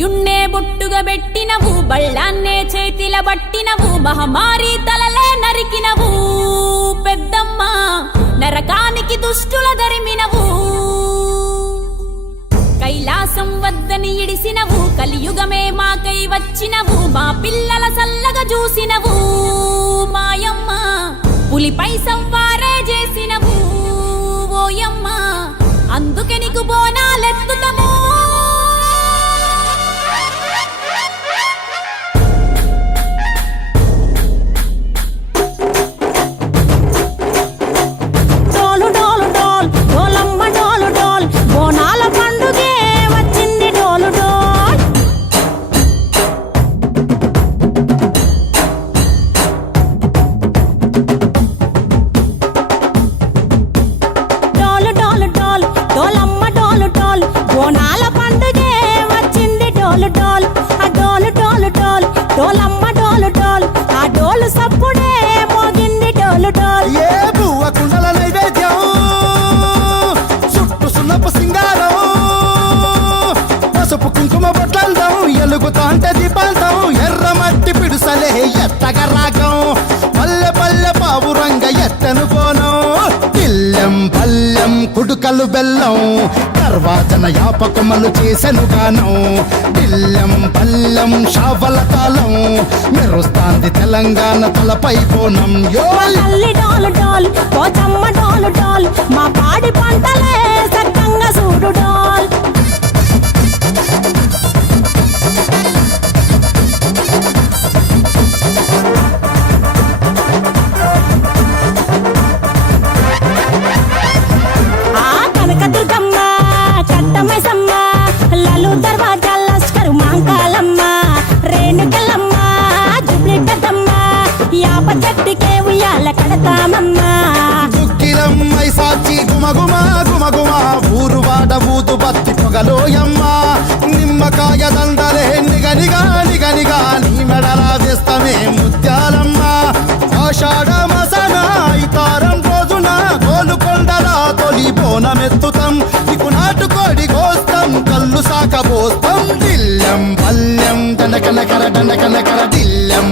సూర్యున్నే బొట్టుగా పెట్టినవు, బళ్ళాన్నే చేతిల పట్టినవు, మహమారి తలలే నరికినవు పెద్దమ్మ, నరకానికి దుష్టుల దరిమినవు. కైలాసం వద్దని ఇడిసినవు, కలియుగమే మాకై వచ్చినవు, మా పిల్లల సల్లగా చూసినవు మాయమ్మ, పులిపై సంవారే చేసినవు ఓయమ్మ, అందుకే నీకు బోనాలెత్తుతము. ఎలుగుతాంటే దీపాలతం ఎర్రమట్టి పిడుసలే ఎత్తగా రాగం, పల్లె పల్లె పావురంగ ఎత్తను కోనం, ఇల్లెం పల్లెం కుడుకలు బెల్లం, తర్వాతన యాపకమలు చేసెను గానం, ఇల్లెం పల్లెం షావల తాళం, మెరుస్తాంది తెలంగాణ తలపై కోణం. మా పాడి పంటలే సక్కంగా చూడు డోల్. దుక్కిలమ్మై సాచి గుమగుమ గుమగుమ, ఊరు వాడ ఊదు బత్తి పొగలోయమ్మ, నిమ్మకాయ దండలే నిగనిగా నిగనిగా, నీ మెడలా వేస్తమే ముత్యాలమ్మ, ఆషాఢ మసన ఇతారం రోజున గోలుకొండలా తొలి బోనమెత్తుతాం, నీకు నాటుకోడి కోస్తాం కళ్ళు సాకబోస్తాం, దిల్లెం పల్లెం దండకనకర దండకనకర దిల్లెం